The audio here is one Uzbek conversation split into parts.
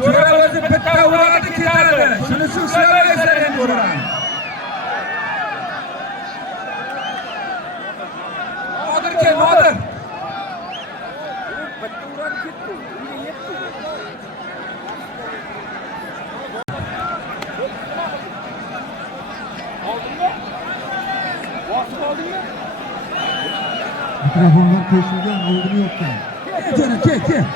Jo'ra o'zi bitta uradi ketadi. Shuni shu ishlayversa endi ko'raman. Nodir kel, Nodir. Bitta uradi ketdi. Unga yetdi. Oldingmi? Bosib oldingmi? Mikrofonlar kesilgan, oldini yo'qkan. Kel.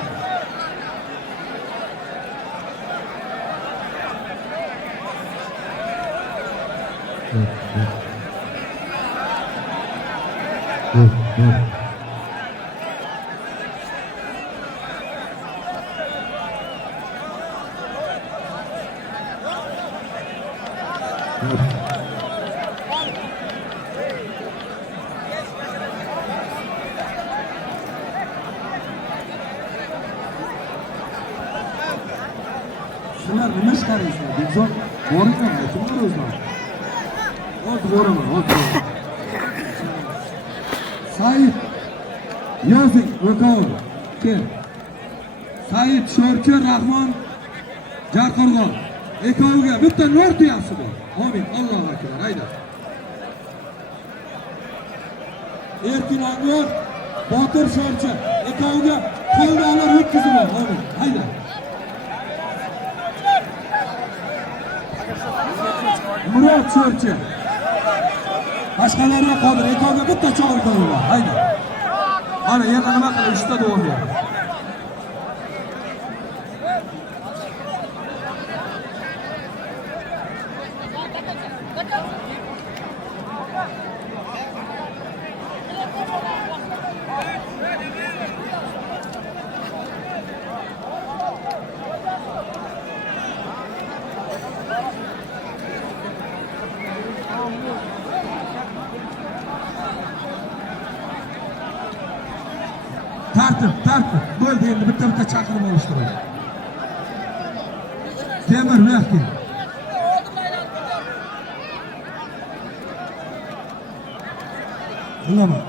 Sizlar nima ish qaraysizlar? Bekzod, boringlar, aytinglar o'zlar. Hozir boraman, hozir. Said, yozing, Vokal, kel. Said, Sho'rchi, Rahmon, Jarqo'rg'on. Ekoviga bitta nur tuyasi bor. Amin, Allohu akbar, hayda. Erkin Anvar, Botir Sho'rchi, Ekoviga qo'ldolar o'tkazib bor. Amin, hayda. Murod Sho'rchi. Boshqalarga qodir, Ekoviga bitta chog'ir qo'yinglar. Hayda. Mana yana nima qilib ishda davom etadi. Tartib. Bo'ldi, endi bitta chaqirib olishtiradi. Temir bu yoqqa. Bilaman.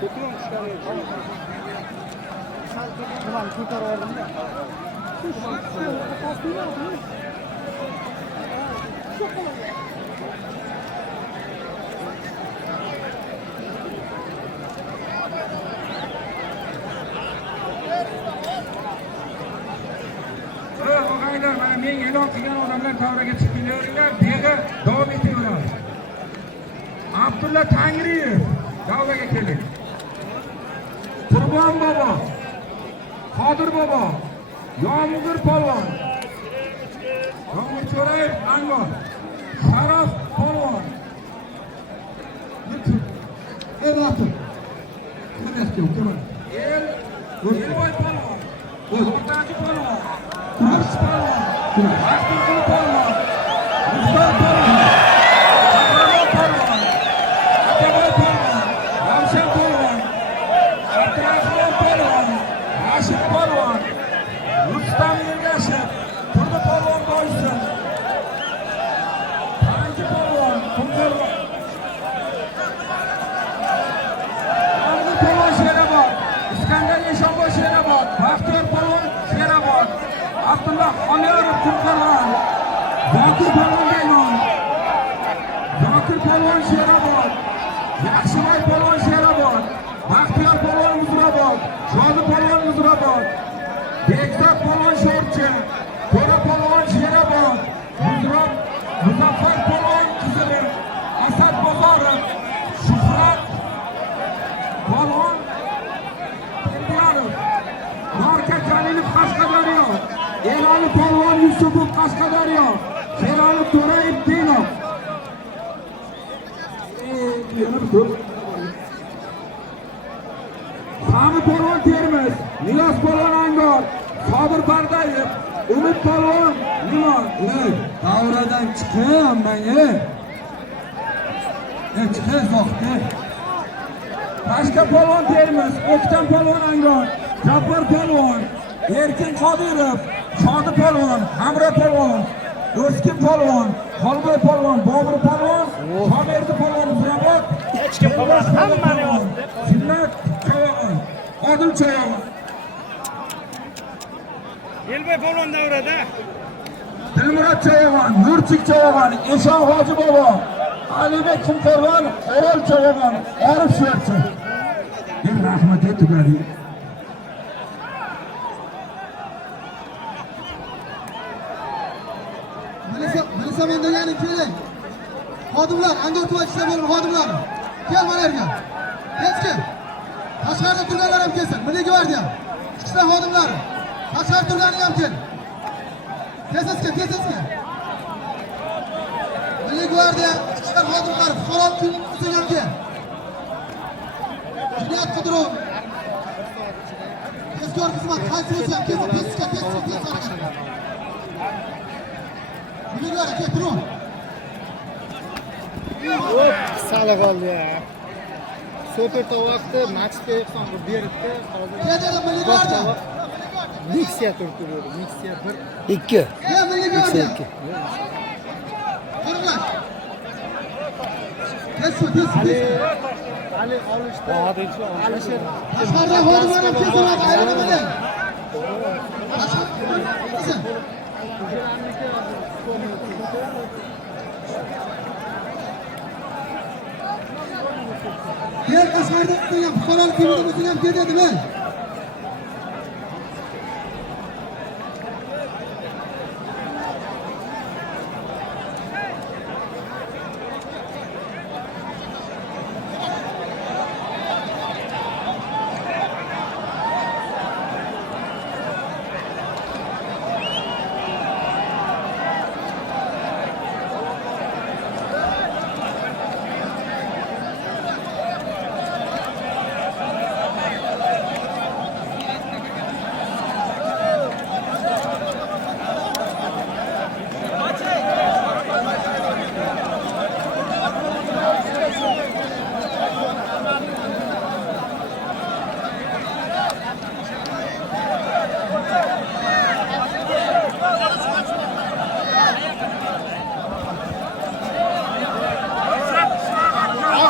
Ko'klam tushgani. Tuman ko'tarib oldim-da. Mana men e'lon qilgan odamlar davraga chiqib kelaveringlar, bega davom etaveramiz. Abdulla Tangriyev davraga keling. Qurbon bobo, Qodir bobo, Yomg'ir polvon, Yomg'ir Jo'rayev Anvar, Sharof polvon. E'latim. Qanaqki o'taman. Elboy polvon, O'rtachi polvon, Kurs polvon, Mahmudqul polvon, Muxtor polvon, Qahramon polvon, Ataboy polvon, Ravshan polvon, Abdurahmon polvon, Rashid polvon, Rustam Ergashev, Turdi polvon boysin, Paranji polvon, Qumqo'rg'on, Amir polvon Sherobod, Iskandar Eshonboy Sherobod, Baxtiyor polvon Sherobod, Abdullah Xoliyorov Qumqo'rg'on, Zokir polvon Gaynon, Zokir polvon Sherobod, Yaxshiboy polvon Sherobod, Baxtiyor polvon Muzrabod, Jodi polvon Muzrabod, Bekzod polvon Sho'rchi, To'ra polvon Sherobod, Muzaffar polvon Qizili, Asad Bozorov, Shuhrat polvon Tembiyarov, Marka Jalilov Qashqadaryo, Elali polvon Yusupov Qashqadaryo, Sherali To'rayev Denov. Sami polvon Termiz, Niyaz polvon Angor, Sobir Bardayev, Umid polvon Limon. Davradan chiqing menga. Chiqing zoqda. Tashka polvon Termiz, O'ktam polvon Angor, Jabbor polvon, Erkin Qodirov, Shodi polvon, Hamra polvon, O'skin polvon, Xolboy polvon, Bobur polvon, Shomerdi polvon Muzrabod, Hech kim qolmadi, hammani yozdi. Sunnat Odil Cho'yog'on. Elbay polvon davrada. Dilmurod Cho'yog'on, Nurchik Cho'yog'on, Eshon Hoji bobo, Alibek Qumqo'rg'on, O'rol Cho'yog'on, Orif Sherchi. Rahmat aytibadi. Bilsa men deganim keling. Xodimlar, Angor tuman ishlar bo'limi xodimlari. Kel mana yerga. Hechki. Tashqarida turganlar ham kelsin. Milliy gvardiya. Ichki ishlar xodimlari. Tashqarida turganlar ham kel. Tez-tezga. Milliy gvardiya, ichki ishlar xodimlari, fuqarolik kiyimini ham kel. Jinoyat qidiruv. Tezkor xizmat qaysi bo'lsa ham kelsin. Tezga. Milliy gvardiya kel, turun. Sala qoldi ya. Super tovoqni Maxga ehson qilib beribdi. Hozir Keladi milliy gvardiya. Nexia turtirdi. Nexia 1. 2. Ya milliy gvardiya. 2. Quringlar. Tez. Ali olishdi. Alisher Tashqarida xodimlar ham kelsin, aylanmaydi. Yer tashqarida turgan fuqarolik kiyimida bo'lsa ham ketadimi?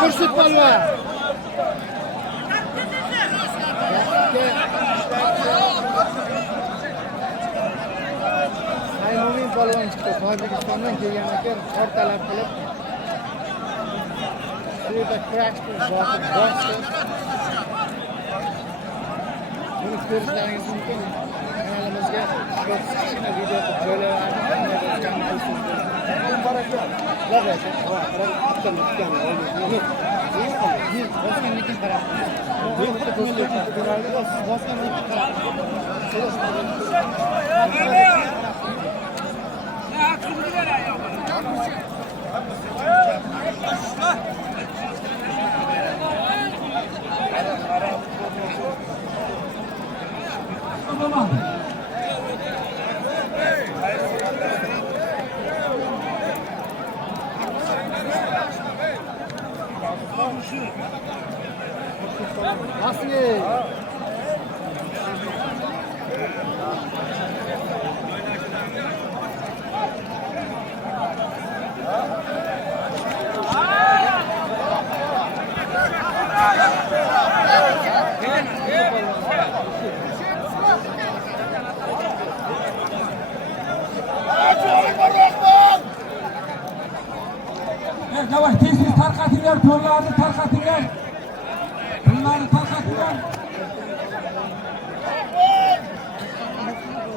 Xurshid polvon. Haymomin polvon chiqdi. Tojikistondan kelgan ekan, qor talab qilib. Bu yerda kurashni bosdi. Buni ko'rishlaringiz mumkin. Kanalimizga kichkina video qilib joylayamiz. Asli. Davay, tez tarqatinglar, to'rlarni tarqatinglar. Pullarni tarqatinglar.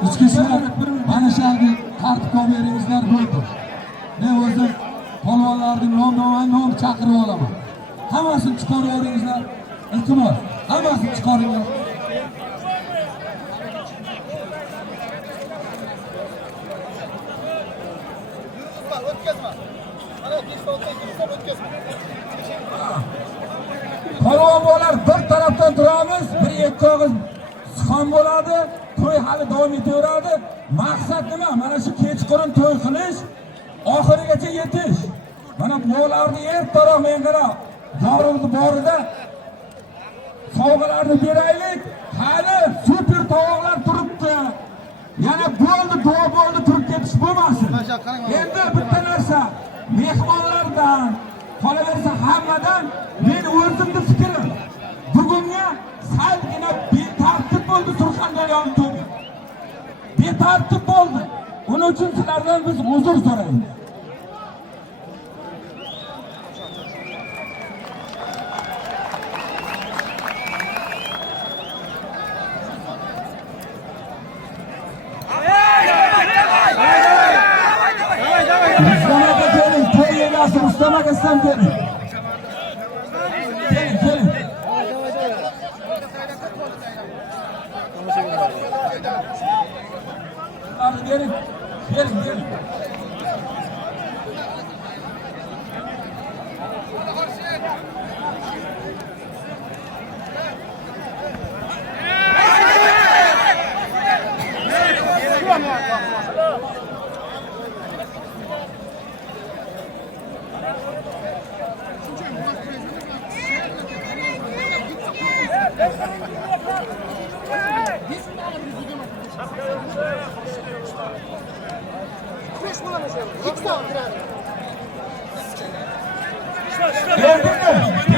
Ichki ishlar mana shu yerga tartibga beringizlar bo'ldi. Men o'zim polvonlarning nom chaqirib olaman. Hammasini chiqarib yuboringizlar. Iltimos, hammasini chiqaringlar. Polvonlar bir tarafdan turamiz, bir ikki og'iz suxan bo'ladi, to'y hali davom etaveradi. Maqsad nima? Mana shu kechqurun to'y qilish, oxirigacha yetish. Mana bularni ertaroq men qarab, yorug'ni borida sovg'alarni beraylik. Hali super tovoqlar turibdi. Yana bo'ldi, duo bo'ldi, turib ketish bo'lmasin. Endi bitta narsa, mehmonlardan, qolaversa hammadan men o'zimning fikrim. Bugunga salgina tartib bo'ldi. Buning uchun sizlardan biz uzr so'raymiz. Rustam aka keling, to'y egasi Rustam aka sizam keling. Keling. Abi gelin.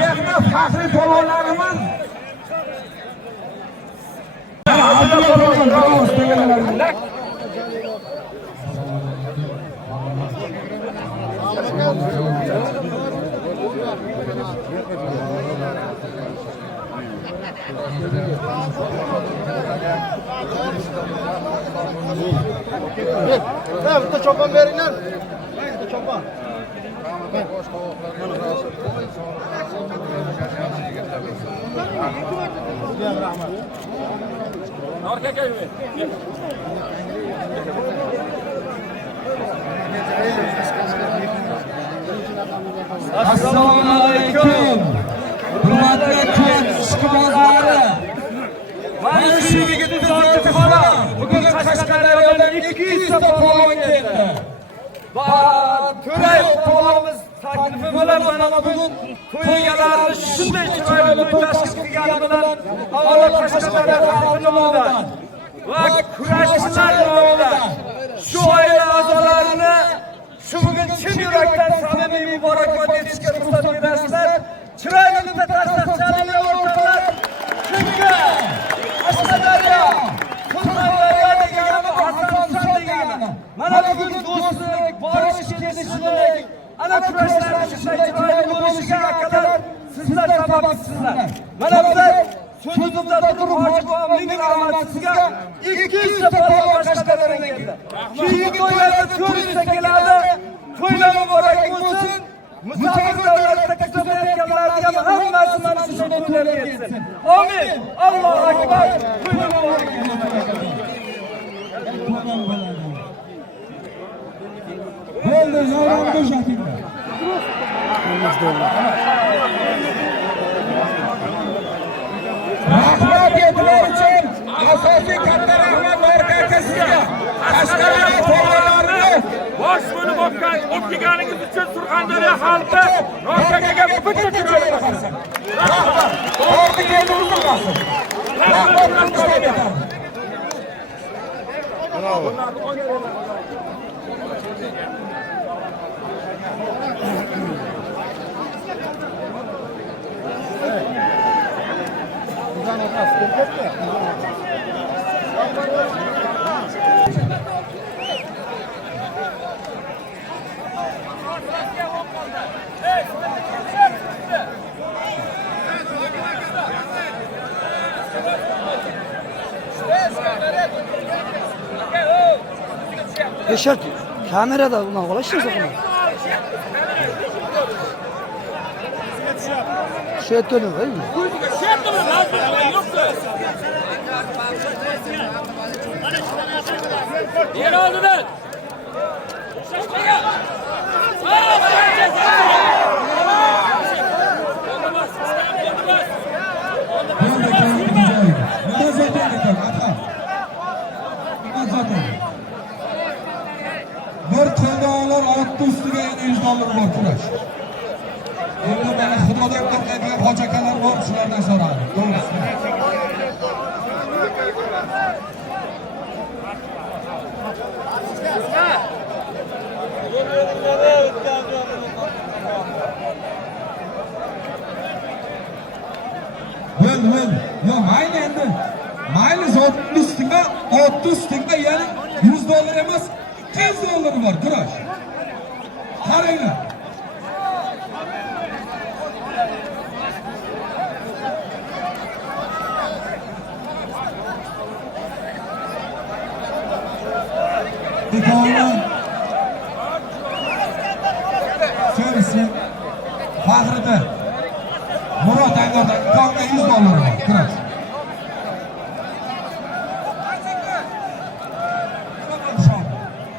Yerda faxriy polvonlarimiz bitta cho'pon beringlar. Bitta cho'pon. Assalomu alaykum. Hurmatli ishqibozlari. Mana shu yigitimiz xola bugun Qashqadaryoda 200 ta polvon keldi. Va to'ray polvonimiz taklifi bilan mana bugun to'ygalarni shunday chiroyli tashkil qilgani bilan avvalo Qashqadaryo xalqi nomidan va kurashchilar nomidan shu oila a'zolarini shu bugun chin yurakdan samimiy muborakbod etishga ruxsat berasizlar. Chiroyli bitta tasdiqlarni o'rtoqlar. Chunki Qashqadaryo Qashqadaryo degani Hasan degani. Mana bugun do'stlik, borish kelishlik, ana kurashlar shunday chiroyli bo'lishiga qadar sizlar sababsizlar. Mana bizlar so'zimizda turib hojibomning rahmat sizga 200 ta polvon Qashqadaryodan keldi. Keyingi to'ylarda 400 ta keladi. To'ylar muborak bo'lsin. Musafir davlatda kutlayotganlarga hammasi mana shu to'ylarga yetsin. Amin. Allohu akbar. To'ylar muborak bo'lsin. Bo'ldi, yo'lni bo'shatinglar. Rahmat aytlar uchun asosiy katta rahmat barkatsizga. Qashqadaryo polvonlarini bosh bo'lib o'tgan o'tganingiz uchun Surxondaryo xalqi Rokaga bitta chiroyli qarasa. Rahmat. To'g'ri keldi qilmasin. Rahmat. Bravo. Beşer kamerada ulan ulaşırsa bunu. Şey ettiğini var mı? Yer aldılar. Bir kıldalar attı üstüne $100 var kulaş. Endi bana xudodan qo'rqadigan hochakalar bor, shulardan so'radi. To'g'risi. Bo'ldi. Yo, mayli endi. Mayli zotni ustingda yana $100 emas, $200 var kurash. Qaranglar. Dikkat. Şöylesi. Fahriddin. Murat Angar'da ikonga $100 var. Kurash.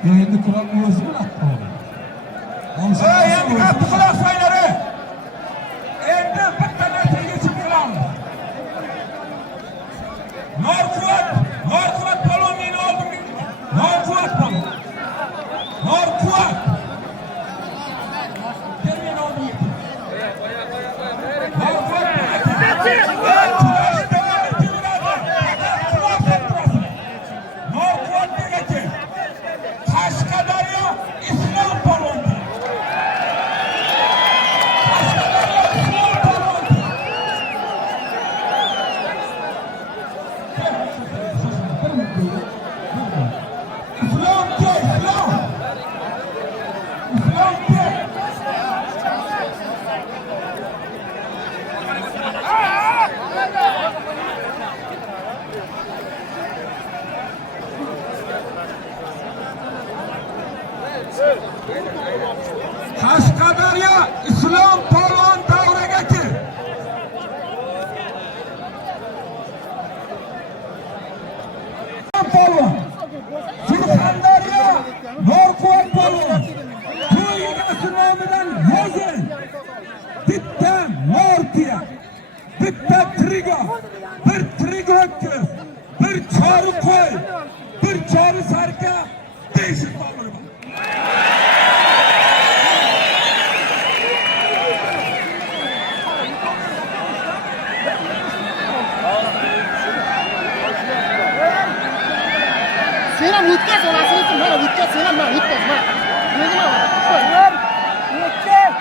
Endi kuralni o'zi bilan endi qattiq quloq solinglar. Endi bitta narsaga chiqamiz. Norquvvat palonini oldim. Norquvvat palon. Norquvvat. Termin oldim. Norquvvat degachi. Qashqadaryo islom paloni. Qashqadaryo islom polvon davraga kir. Polvon. Surxondaryo Norquvvat polvon. To'yga nomidan yozing. Bitta Nortiya, bitta Trigo, bir Trigo o'tkiz, bir chori qo'y, bir chori sarka, 5 tomir bor. Senam o'tkaz olasizmi? Mana o'tkaz, senam mana o'tkaz, mana. Nima bor? O'tkaz.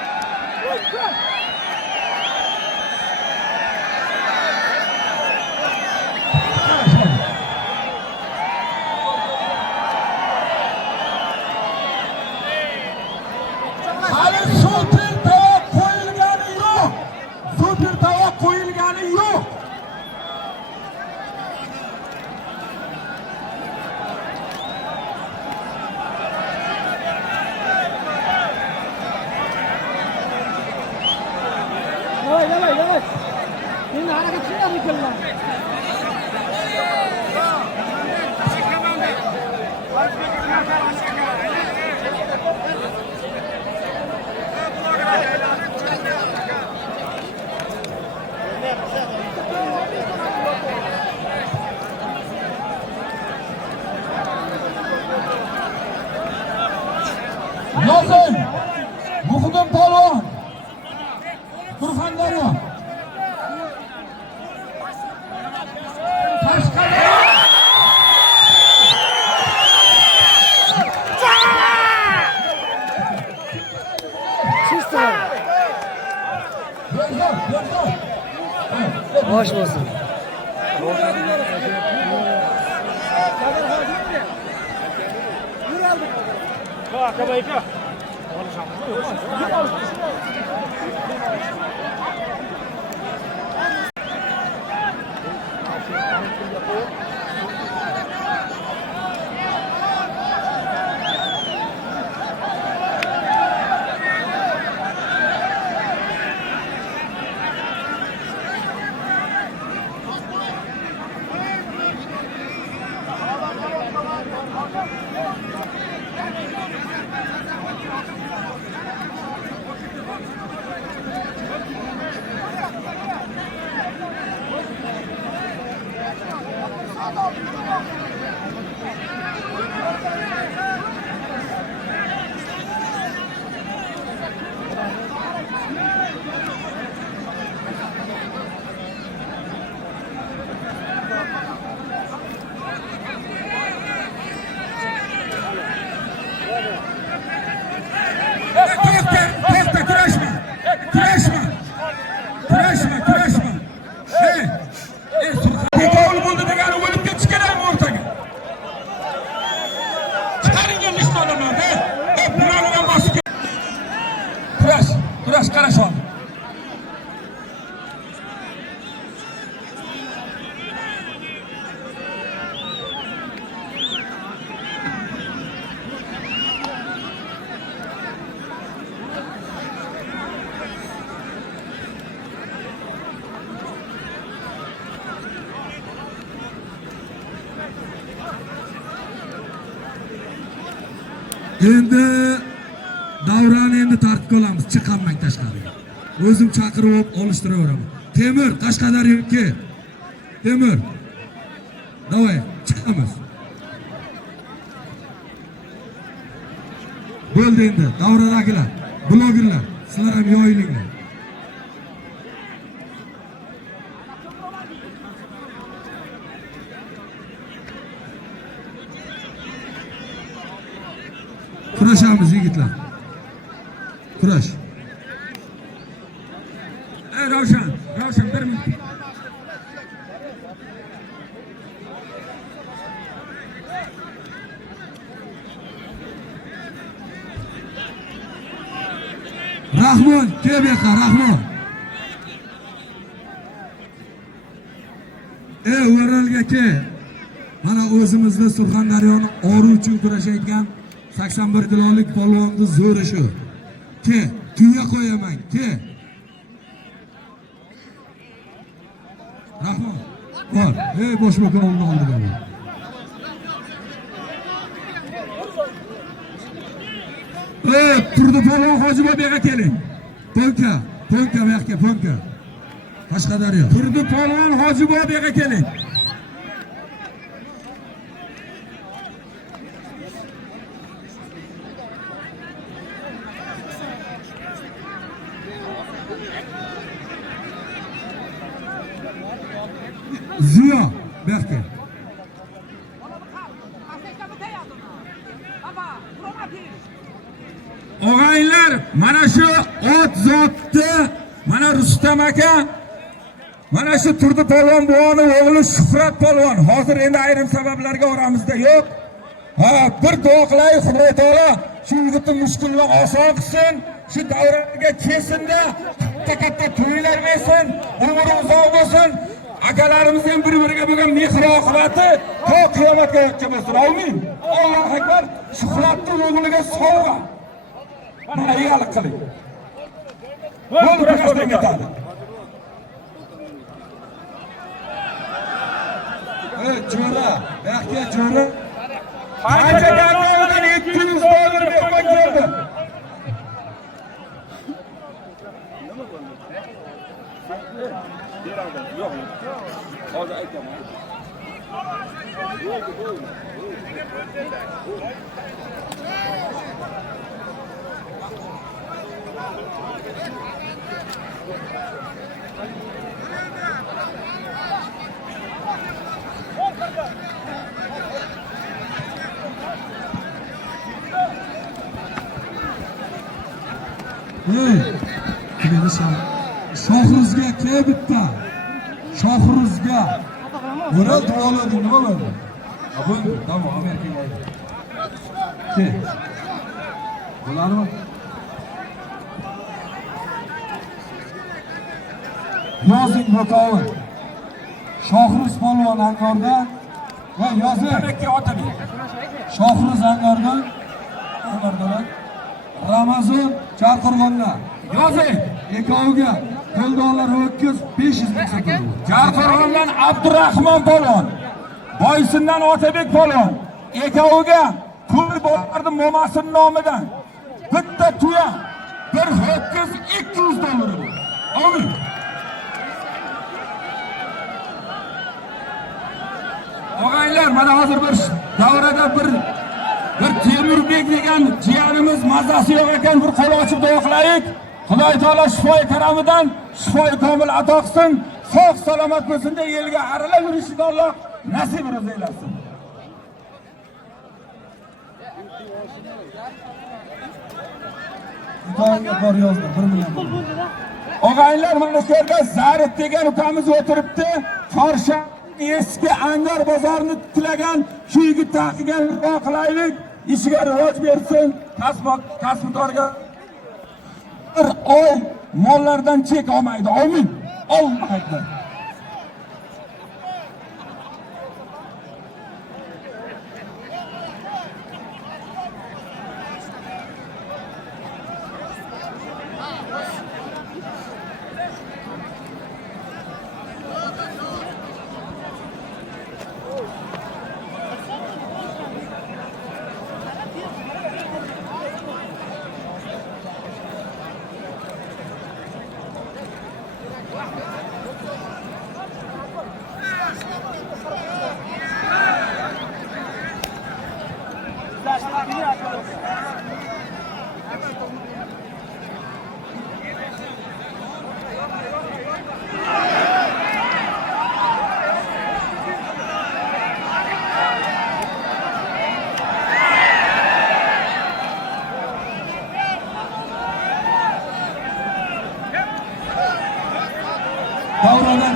Hali super tovoq qo'yilgani yo'q. Super tovoq qo'yilgani yo'q. Давай. Sen hareket qilma mıkıllan. Yozing. Muhdim polvon. Surxondaryo. Boş olsun. Kurashma. Hey, Surxondaryo bo'ldi degan Endi davrani endi tartibga olamiz. Chiqammang tashqariga. O'zim chaqirib olishtiraveram. Temur, Qashqadaryoga. Temur. Davay, chiqamiz. Bo'ldi endi, davradagilar, blogerlar, sizlar ham yoyilinglar. Kurashamiz yigitlar. Kurash. Ravshan, bir minut. Rahmon, kel bu yoqqa, Rahmon. O'ralga ke. Mana o'zimizda Surxondaryoni ori uchun kurashayotgan 81 kilolik polvonni zo'ri shu. Ke, tuya qo'yaman, ke. Rahmon, bor. Bosh boqaronni oldiga. Turdi polvon Hojiboy bu yoqqa keling. Ponka bu yoqqa, Ponka. Qashqadaryo. Turdi polvon Hojiboy bu yoqqa keling. Ziyo, bu yoqqa. Og'aylar, mana shu ot zotni, mana Rustam aka, mana shu Turdi polvon buvaning o'g'li Shuhrat polvon. Hozir endi ayrim sabablarga oramizda yo'q. Bir duo qilay, Xudo taolo shu yigitni mushkulni oson qilsin, shu davraga kelsin-da, katta to'ylar bersin, umri uzoq bo'lsin. Akalarimiz ham bir-biriga bo'lgan mehr oqibati to qiyomatgacha bo'lsin. Amin. Allohu akbar. Shuhratning o'g'liga sovg'a. Mana egalik qiling. Bo'ldi, kurashdan ketadi. Jo'ra, bu yoqqa Jo'ra. Qancha gaplardan 200 dollar berib keldi. Hozir aytaman. Shohruzga ke bitta. Shohruzga. Buni duoladim, nima bo'ldi? Bo'ldi, tamom, Amerikaga oldi. Ke. Bo'ladimi? Yozing Botovin. Shohruz polvon Angordan va yozing. Shohruz Angordan. Ramazon Charqirg'ondan. Yozing. Ekoviga $10 ho'kiz 500 ming sotildi. Charqirg'ondan Abdurahmon polvon, Boysundan Otabek polvon. Ekoviga to'y bo'lardi momasini nomidan. Bitta tuya, bir ho'kiz $200. Amin. Og'aylar, mana hozir bir davrada bir Temurbek degan jiyanimiz mazasi yo'q ekan, bir qo'l ochib duo qilaylik. Xudoy taolo shifoi karamidan shifoi komil ato qilsin. Sog' salomat bo'lsin-da, elga aralab yurishni Alloh nasib eylesin. Xudoga bor yozdi, 1 million. Og'aylar, mana shu yerda Zarit degan ukamiz o'tiribdi. Chorsha eski Angor bozorini tiklagan shu yigit taqigan duo qilaylik. İşiga rivoj bersin, kasbdorga bir oy mollardan chek olmaydi. Amin. Allohu akbar.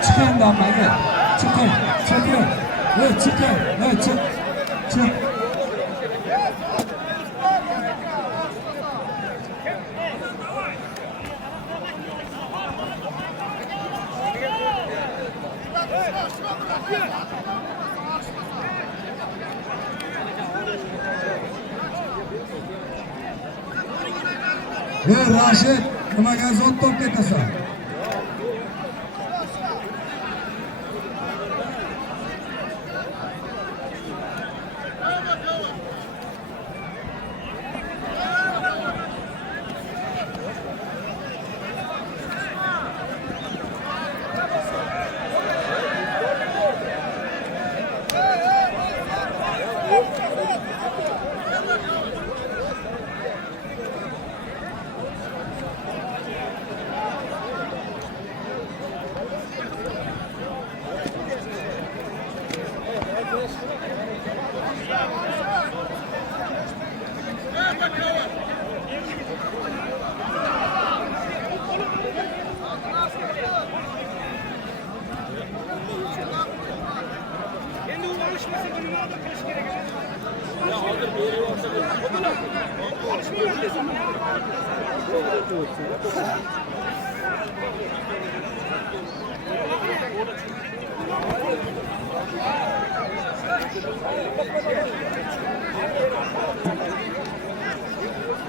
Chiqing domlaga. Chiqing. Chiqing. Chiqing. Chiq. Chiq. Rashid, nimaga zot top ketasan?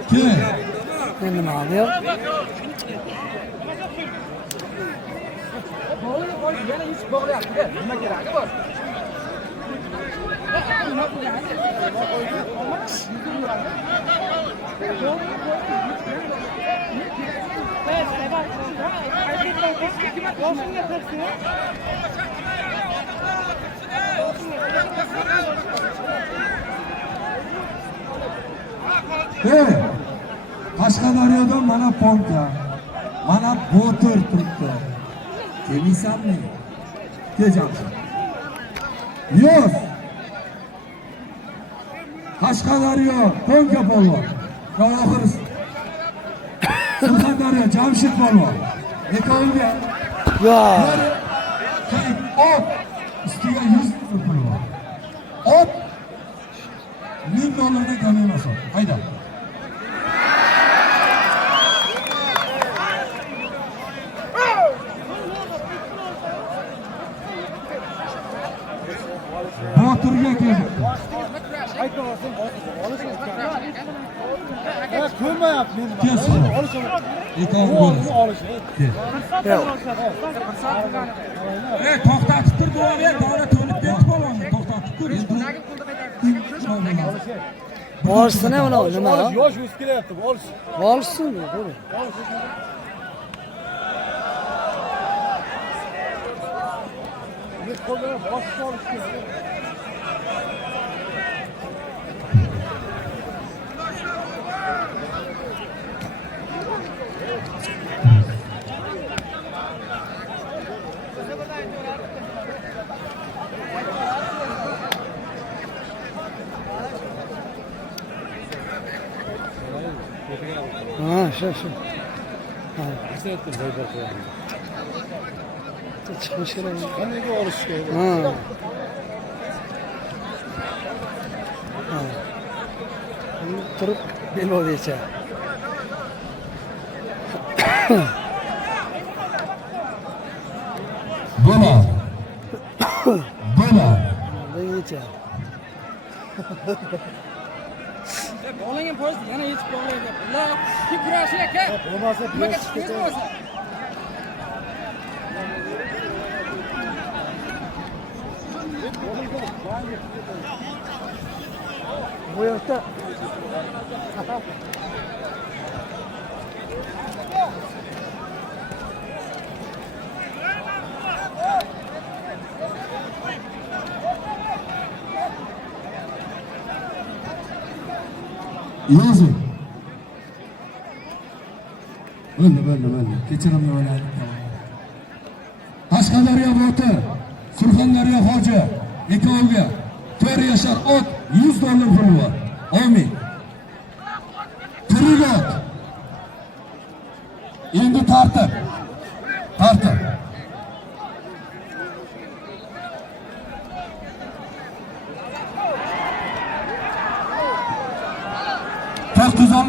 Kim? Endi nima bu? Yana ish bog'layapti. Nima keragi bor? Qashqadaryoda mana Ponka, mana Botir turibdi. Kelmaysanmi? Kejamsan. Yo'q. Qashqadaryo, Ponka polvon. Va oxiri Surxondaryo, Jamshid polvon. Ekoliga Yo'q. ot ustiga 100 pul bor. Ot $1000 kam emas. Hayda. Botirga keldi. Ko'rmayapti meni. Kelsin. Ekon bo'lsin. To'xtatib tur, davra to'lib ket polvonni, to'xtatib tur. Borsin ham unaqa nima? Yosh o'sib kelyapti, olish. Borsin, to'g'ri. Qo'ldan boshqa olish kerak. Ha, shu. Chiqmish kerak. Qanday olish kerak? Ha. Turib belbo'yicha. Bo'ladi. Bo'yicha. Bog'langan poyezd yana yetib bog'layapti. Ular kim kurashing aka? Bo'lmasa Nimaga chiqdingiz bo'lmasa? Bu yoqda Yozing. Bo'ldi. Kechirimni olaylik. Qashqadaryo Botir, Surxondaryo Hoji, Ekovga 4 yashar ot $100 puli bor. Amin. Tirik ot. Endi tartib.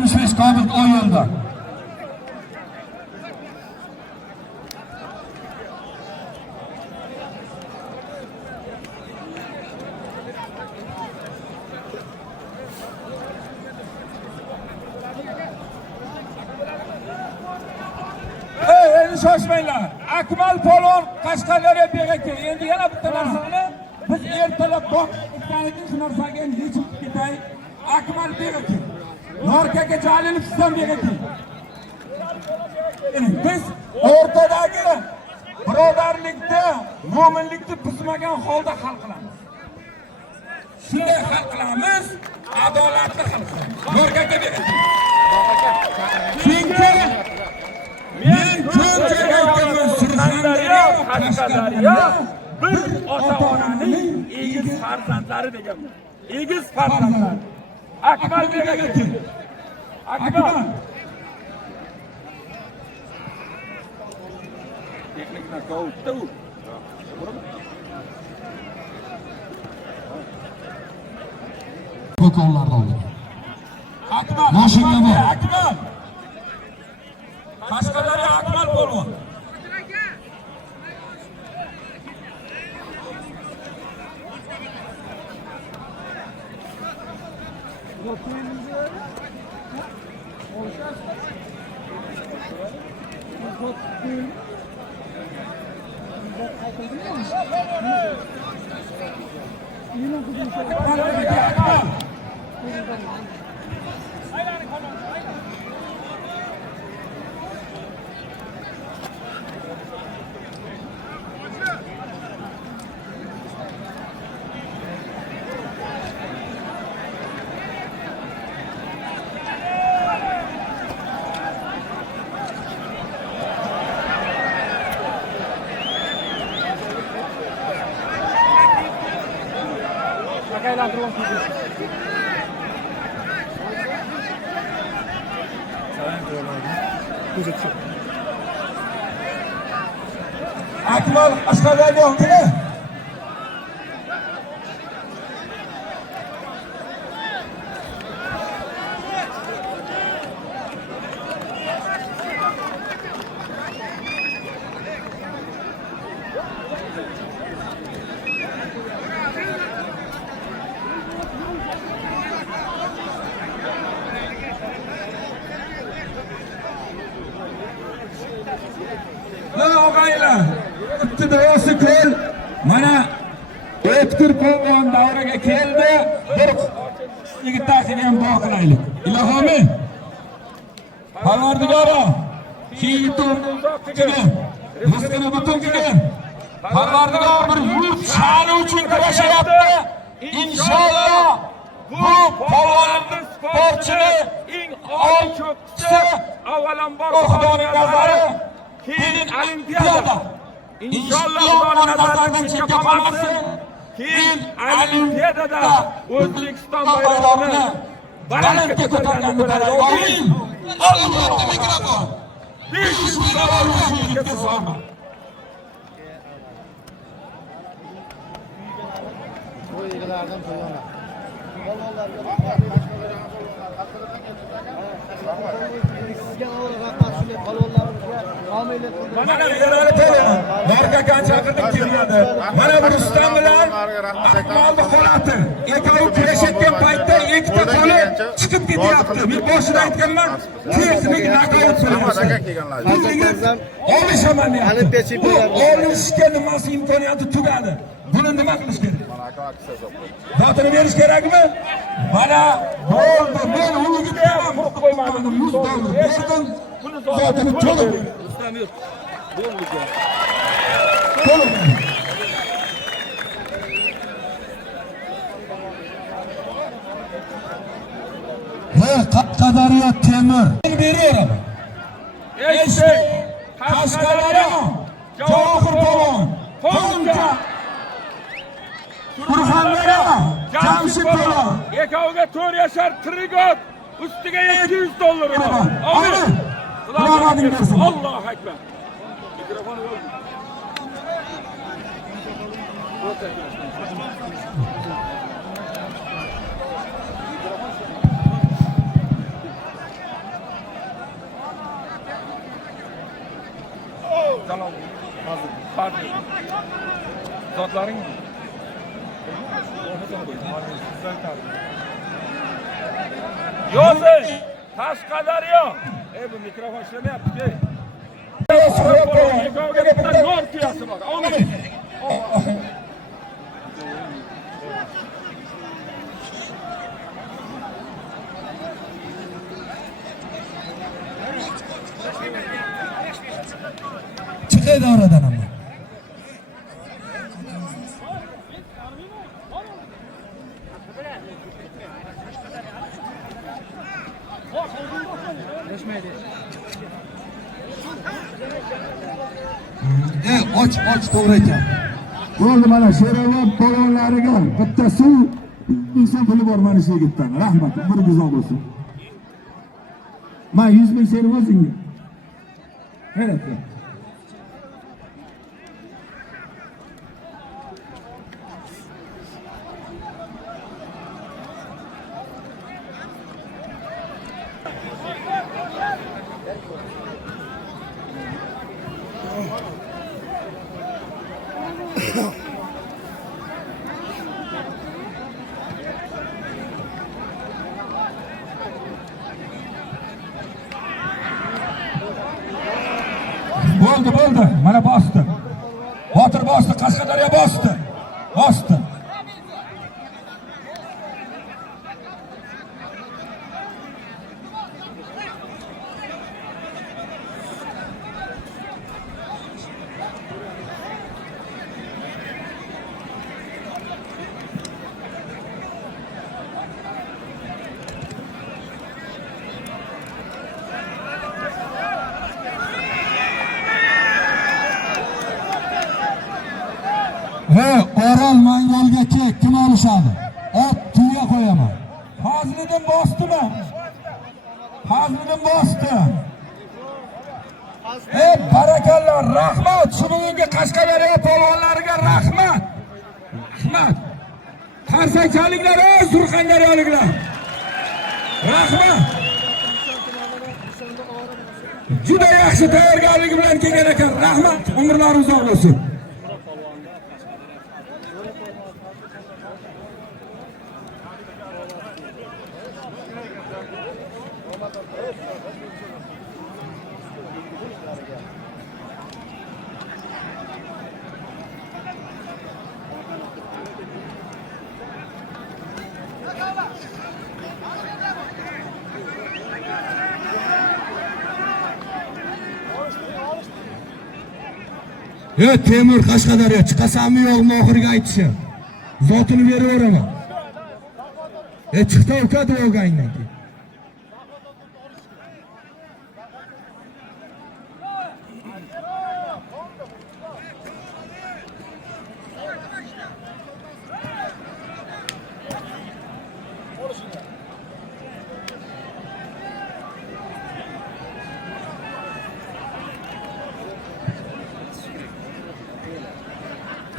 65 Cobalt oyildi. Endi shoshmanglar. Akmal Polvon Qashqadaryo beraki. Endi yana bitta narsani biz ertalab boqib shu narsaga yechib ketay. Akmal beraki. Norkaga Jalilov sizdan beraki. Biz o'rtadagi birodarlikda, mo'minlikni buzmagan holda hal qilamiz. Shunday hal qilamiz, adolatli hal qilamiz. Norkaga beraki. Chunki men ko'pchilik aytaman, Surxondaryo, Qashqadaryo bir ota-onaning egiz farzandlari deganman. Egiz farzandlar. Akmal beraki. Akmal. Texnikna kovutda u. Ko'kovlarni oldi. Akmal. Mashina bor. Akmal. Qashqadaryo Akmal Polvon. Akmal Qashqadaryo kuni. Og'aylar, iqtidosi ko'l. Mana O'tkir Polvon davriga keldi. Bir yigitlarni ham duo qilaylik. Ilohomi Parvardigoro, kiyitun qilgan, rizqini butun qilgan. Parvardigor bir yurt sha'ni uchun kurashayapti. Inshaalloh bu polvonning sportchini eng oliy cho'qqisi avvalambor Xudoning nazari, keyin Olimpiada. İnşallah Xudoning nazaridan chetga qolmasin. Keyin Olimpiadada O'zbekiston bayrog'ini balandga ko'targanini bilaylik. Amin. Allohga mikrofon. 500 savol uchun sorma. Bu yig'lardan qo'yganlar. Mana Erali Polvon Norga chaqirdik kelgandi. Mana bu Rustam bilan Akmalning holati. Ikkovi kurashayotgan paytda ikkita qo'li chiqib ketyapti. Men boshida aytganman, texnik nakout qilamiz. Bu yigit olishaman deyapti. Bu olishga nimasi imkoniyati tugadi. Buni nima qilish kerak? Zotini berish kerakmi? Mana bo'ldi. Men u yigitga ham qo'yib qo'ymadim. 100 dollar berdim. Zotini to'lib Qashqadaryo temir. Beraman. Eshik, Qashqadaryo, Javohir Polvon, Qo'nqa, Surxondaryo, Jamshid Polvon. Ekoviga 4 yashar Trigod, ustiga 200 dollar. Amin. Xudoning bersin. Allohu akbar. Mikrofonni yo'q. Hadi. Zotlaring Yozing. Qashqadaryo. Bu mikrofon ishlamayapti. Ekkovga bitta nor tuyasi bor. Amin. Chiqaydi oradan amma. Och to'g'ri ekan. Bo'ldi, mana Sherobod polvonlariga bitta suv inson puli bor mana shu yigitdan. Rahmat, umringiz uzoq bo'lsin. Men 100 ming seni o'zingga. Hayrat. Bo'ldi. Mana bosdi. Botir bosdi, Qashqadaryo bosdi. Ve Orol Mangolgacha kim olishadi? Ot tuya qo'yaman. Fazliddin bosdimi? Fazliddin bosdi. Barakalloh, rahmat. Shu bugungi Qashqadaryo polvonlariga rahmat. Qarsakchaliklar, Surxondaryoliklar. Rahmat. Juda yaxshi tayyorgarligi bilan kelgan ekan. Rahmat. Umrlar uzoq bo'lsin. Temur Qashqadaryo chiqasanmi yo'qmi oxirgi aytishim. Zotini beraveraman. Chiqdi o'tadi o'g'aydan keyin.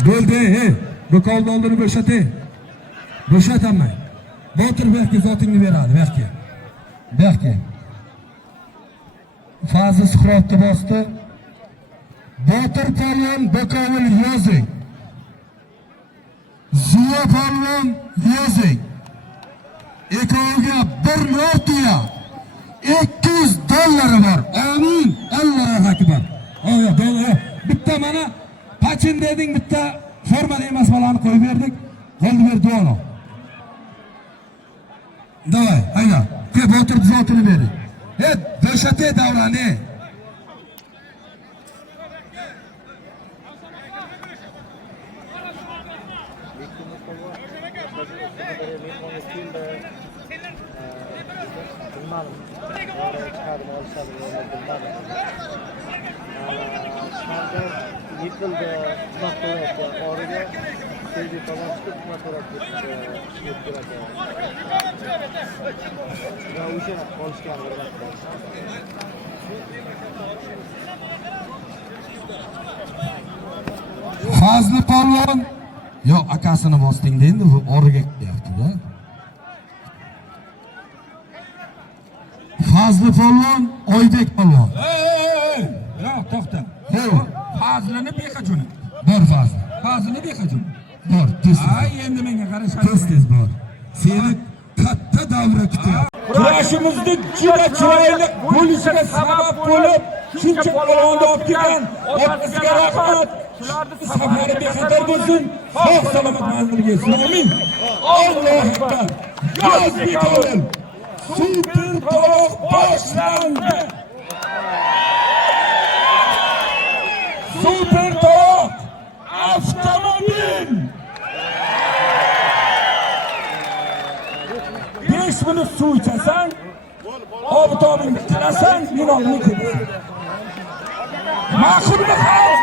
Bo'ldi, do'konni oldini bo'shating. Bo'shataman. Botir Bekka zotingni beradi, Bekka. Fazli Suhratni bosdi. Botir polvon Bekovul yozing. Ziyo polvon yozing. Ekkovga bir notiya $200 bor. Amin. Allohu akbar. Bitta mana Pachin deding, bitta formada emas balani qo'yib berdik. Qoldi ber duono. Davay, hayda. Ke Botir zotini bering. Bo'shate davrani. Yıkıldı, uzaktan yaptı. Oraya sevdi falan çıkıp motorak gitti. Ya uşak konuşkan Fazli polvon yo'q, akasini bosdingda endi bu origa deyapti-da. Fazli polvon, Oybek polvon. Yo'q, to'xta. Fazlini bekajun. Bor fazla. Fazlini bekajun. Bor, tez. Ay, endi menga qarashadi. Tez bor. Seni katta davra kutyapti. Kurashimizni juda chiroyli bo'lishiga sabab bo'lib, shuncha polvonni olib kelgan otasiga rahmat. Safari bexatar bo'lsin. Sog' salomat manzilga yetsin. Amin. Allohu akbar. Yozbek o'g'il. Super to'q boshlandi. Super to'q avtomobil. 5 minut suv ichasan, obtobingni qilasan, minog'ini ketasan. Ma'qulmi xalq?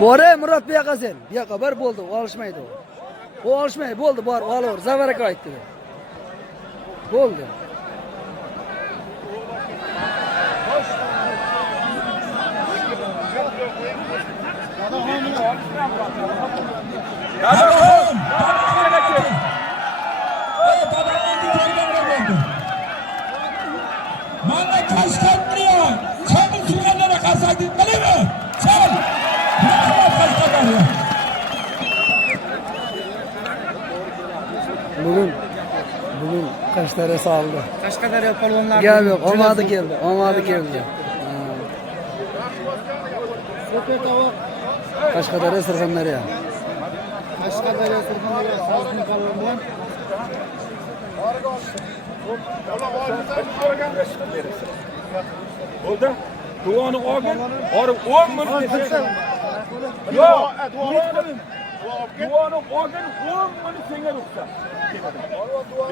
Bora Murat bu yoqqa sen. Bu yoqqa bir bo'ldi, olishmaydi u. U olishmaydi, bo'ldi, bor, olaver. Zavaraka aytdi. Bo'ldi. Mana Qashqadaryo, Chobul surganlarga qarshi aytib bilaman. Chal. Qashqadaryo. Bugun Qashqadaryo soldi. Qashqadaryo polvonlari. Gap yo'q, omadi keldi, omadi keldi. Super tovuq. Qashqadaryo Surxondaryo. Qashqadaryo Surxondaryo Sazning polvondan. Bo'ldi. Duoni olgin, orib 10 minut desa. Yo'q, duoni olgin 10 minut senga ruxsat.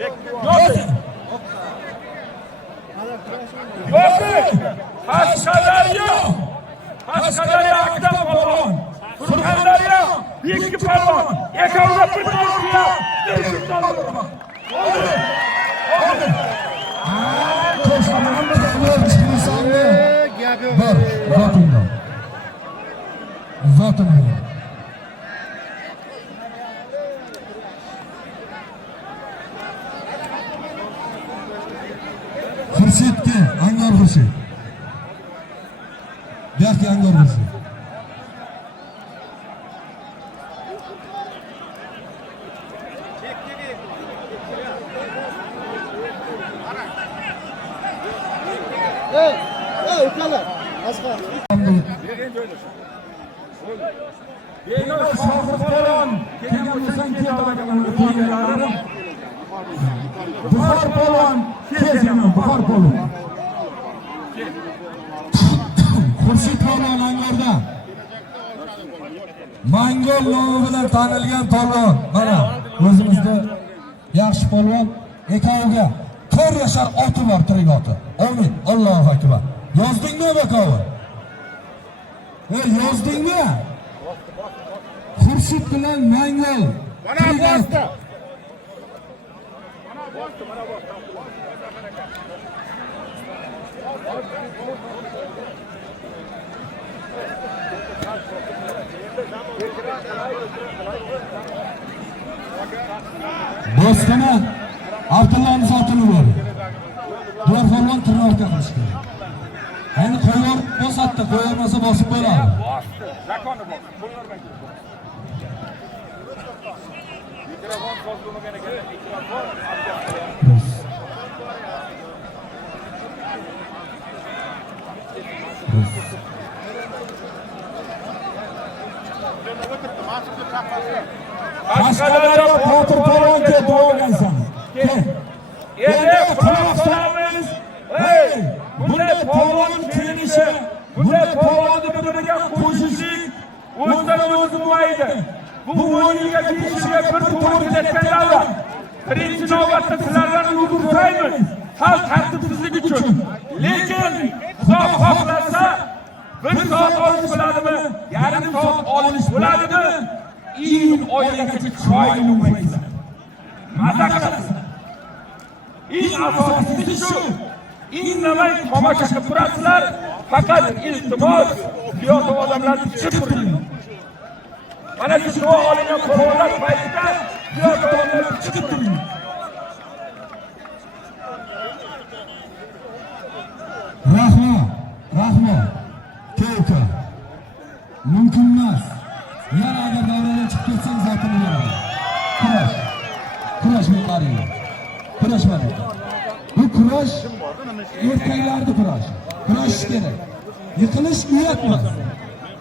Yo'q. Qashqadaryo. Qashqadaryo Aktam polvon. Surxondaryo ikki polvon. Ekavga bir to'g'riya. Gap yo'q. Bor, zotingda. Zotingda. Xurshidga, Angor Xurshid. Buyoqqa Angor Xurshid. Ukalar. Asqa. Beno shohid polvon, kelgan bo'lsang kel to'lagaman qo'yganlarim. Buxor polvon, kelgaman Buxor polvon. Xurshid polvon Angorda. Mangol nomi bilan tanilgan polvon. Mana o'zimizda yaxshi polvon ekoviga ko'r yashar oti bor, tirik oti. Amin. Allohu akbar. Yozdingmi bekovi? Yozdingmi? Xurshid bilan Mangol. Mana boshda. Do'stona Abdullohning sotini bor. Bular polvon tirnoqqa qilish kerak. Endi qo'yib bosatdi, qo'yolmasa bosib bo'ladi. Bosdi. Zakonni bosdi. Qo'yarman. Mikrofon bosmagan ekan. Mikrofon. Qashqadaryo Botir polvonga duo olgansan. Endi quloq solamiz. Hey, bunday polvon kiyinishi, bunday polvonni bir-biriga qo'shishlik o'zidan o'zi bo'lmaydi. Bu o'yinga kirishiga bir to'g'ri kelayotgan davr. Birinchi navbatda sizlardan uzr so'raymiz. Xalq tartibsizlik uchun. Lekin Xudo xohlasa 1 soat olish bo'ladimi? Yarim soat olish bo'ladimi? Iyun oyigacha chiroyli o'ynaysiz. Maza qilasiz. Eng asosiysi shu. Indamay tomosha qilib turasizlar. Faqat iltimos, piyoda odamlarni chiqib turing. Mana shu duo olingan qo'llar paytida piyoda odamlarni chiqib turing. Rahmat. Keyka. Mumkin emas. Yana agar davradan chiqib ketsang zotini beraman. Kurash bunqaring. Kurash mana. Bu kurash erkaklarni kurash. Kurashish kerak. Yiqilish uyat emas.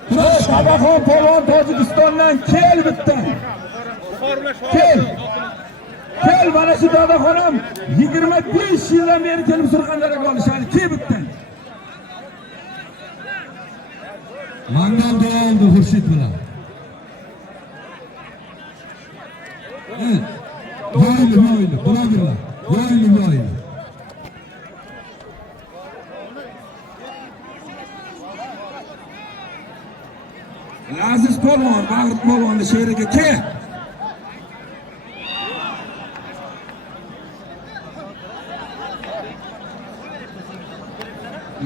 Kurash Sabaxon polvon Tojikistondan kel bitta. Kel mana shu dadaxonam 25 yildan beri kelib Surxondaryoga olishadi. Kel bitta. Mangal bo'ldi Xurshid bilan. Yo'yli, birodarlar. Yo'yli. Aziz polvon, Bag'rit polvonni sheriga kel.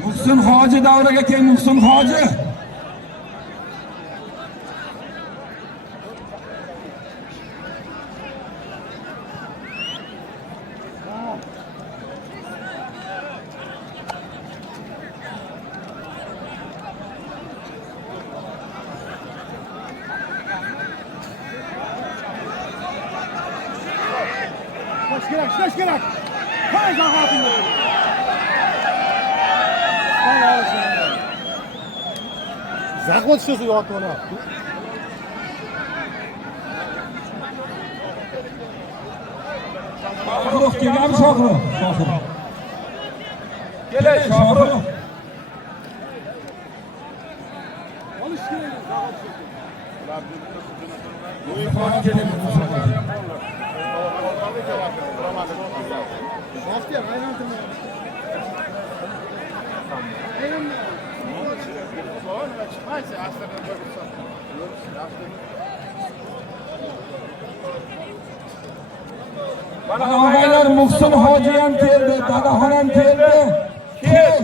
Muhsin Hoji davraga kel, Muhsin Hoji. İşleş gerek. Hay zahatında. Zahvat şişesi yok ona. Shohruh kelgan Shohruh. Kelay Shohruh. Mana og'aylar Muhsin Hoji ham keldi, dadaxon ham keldi. Kel.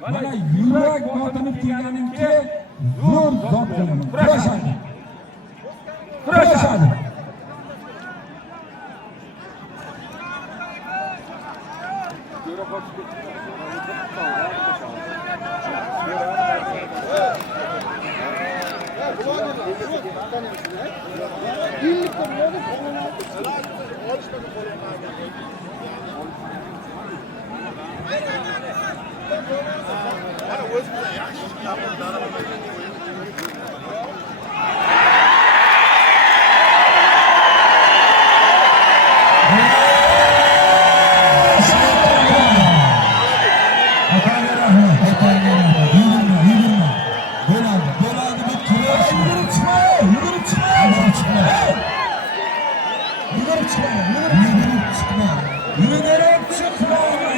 Mana yurak botinib kelganingki, zo'r zot bilan kurashadi.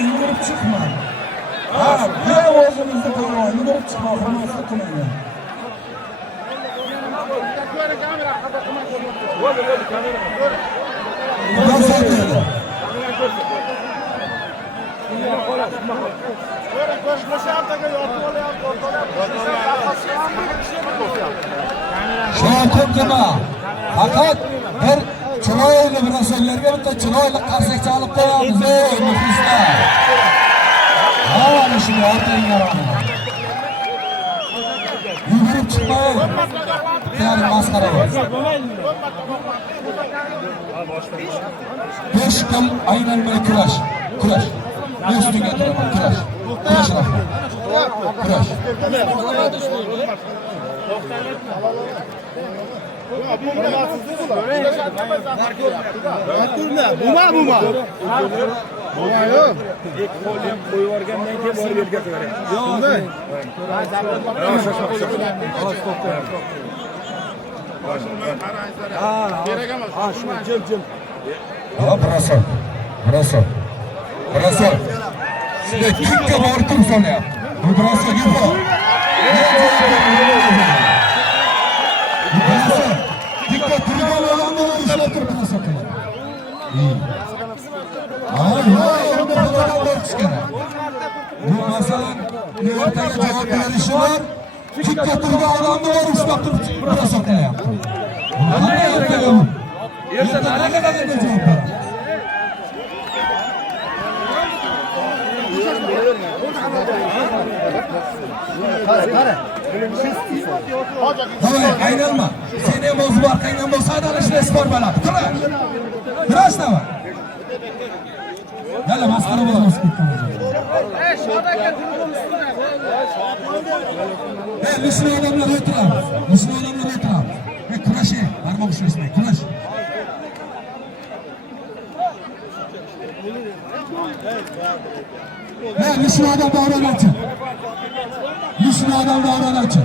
Yugurib chiqma. Ha, bu o'zimizni qo'ymaylik, yugurib chiqma, hurmatli qilinglar. Shohruh faqat bir chiroyli birodarlarga bitta chiroyli qarsak chalib qo'yamiz, ey muxlislar. Mana shu o'rtanglar. Yugurib chiqmay. Yani masxara bor. 5 yil aylanmay kurash. Do'stingga turaman, kurash. Kurash. Buma. Yo'q. İlk qo'lni qo'yib yuborgandan keyin borib yerga qo'yarman. Brosov. Sizga kimga borib turib solyapti? Bu Brosov yubo. Dikkat turgan odamni ishlab turib Brosov. Bu masalan ertaga javob berishi bor. Tikka turgan odamni bor ushlab turib chiqib sotilyapti. Qanday ertaga bu? Ertaga javob beradi. Davay, aylanma. Sen ham o'z barqangdan bo'lsa, adalishni sport bo'ladi. Kurash. Kurash davay. Yalla masxara bo'lamiz ketamiz. Lishni odamlar o'tiramiz. Lishni odamlar o'tiramiz. Kurashing. Barmoq ushlashmang. Kurash. Lishni odam davraganchi. Lishni odam davraganchi.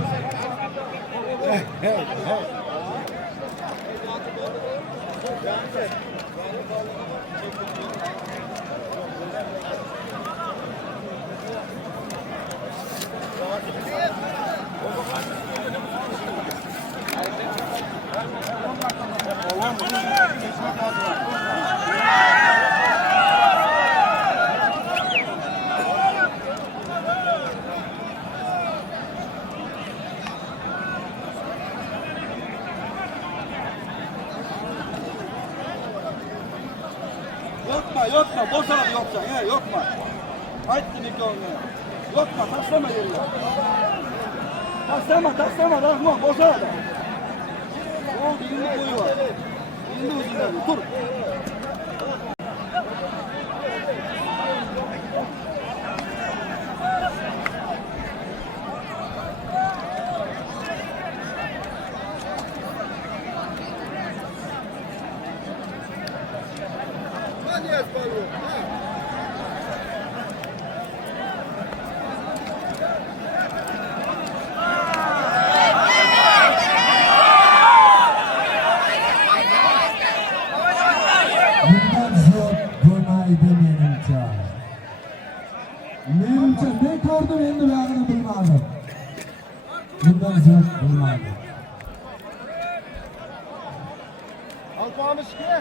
Yotma, bosar yoksa, yotma. Aytdi nikahını. Yotma, taslama yerine. Taslama, Rahman, bosar da. Oldu, indi koyu var. İndi ucundan, dur. Menimcha ne ko'rdim endi buyog'ini bilmadim. Bundan ziyod bilmadim. Alpamishga.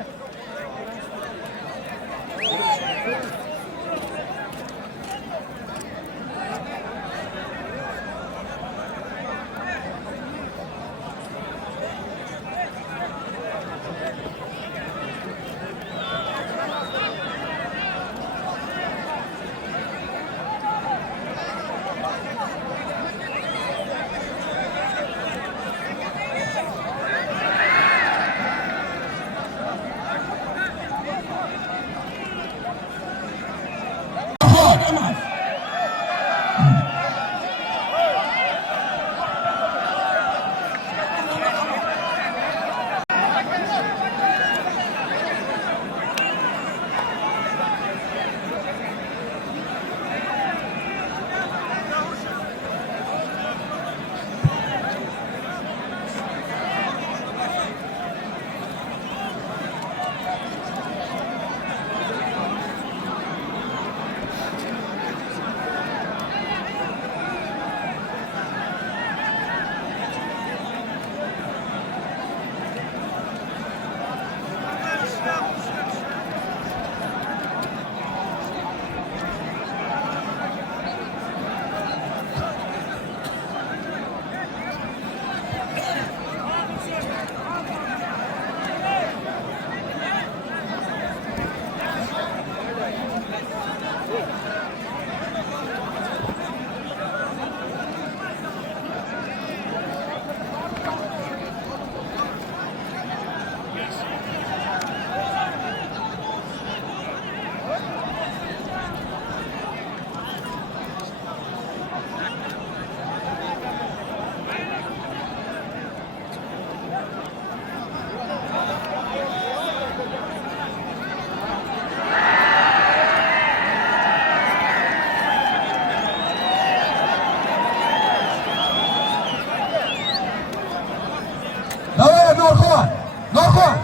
Norxon!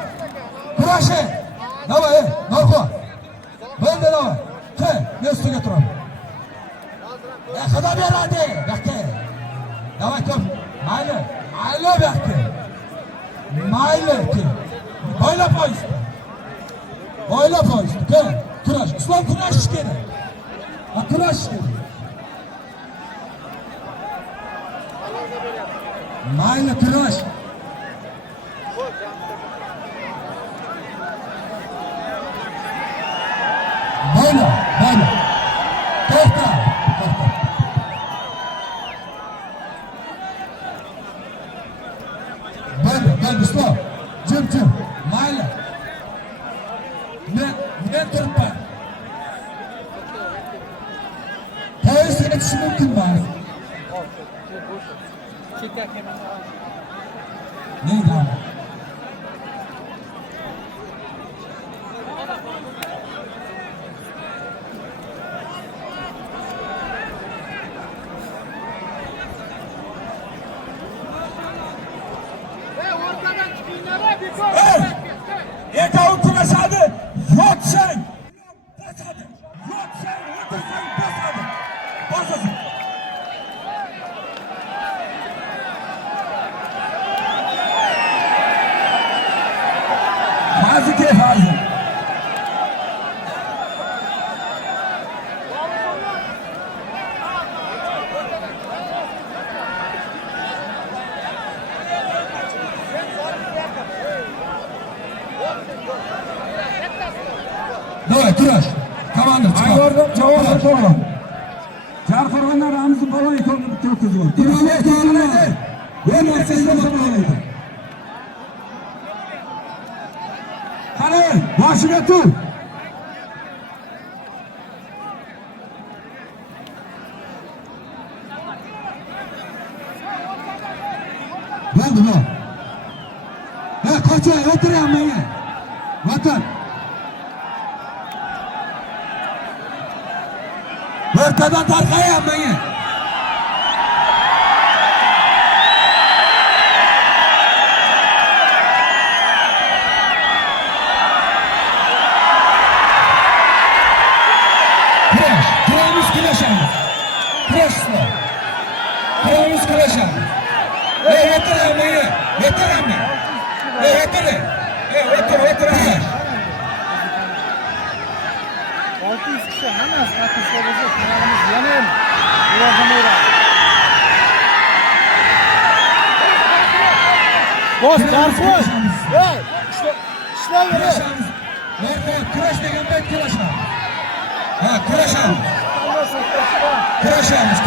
Kurashing! Davay, Norxon! Bo'ldi, davay. Kel, men ustiga turaman. Xudo beradi, bakka. Davay, tur. Mayli, bakka. Mayli, kel. Boylab qo'ying. Oila foiz. Kurash. Islom kurashish kerak. Kurashish kerak. Mayli kurash. Mayli. To'xta. Ben Islom. Jim. Mayli. Men turibman. Foiz yetishi mumkin emas. Neydi abi? Ertaga kurashadi. Yotsang bosadi. Yotsang o'tirsang bosadi. Bosasan. Fazla. Давай, kurash. Komandir chiqar. Ayg'ordan javob to'g'ri. Jarfarg'anda Ramzi balon ekanini bitta o'tkazib. Qani, boshiga tur. Bo'ldi. Qocha, o'tiryapman men. Vatan. O'rtadan tarqayapman men. Kuramiz kurashamiz. Kuramiz kurashamiz. O'tiramiz. O'tir. Oltinchi kishi hammasi qatnashga bo'lsa, finalimiz yana ham rivojlanadi. Bosh darfoy. Ey, ishlayver. Kurash degan payt kurashamiz. Kurashamiz. Kurashamiz.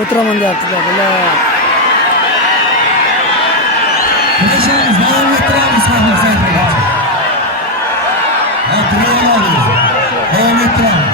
O'tiraman deyaptilar. Bular Kurashamiz, davom ettiramiz hamma. Davom ettiramiz.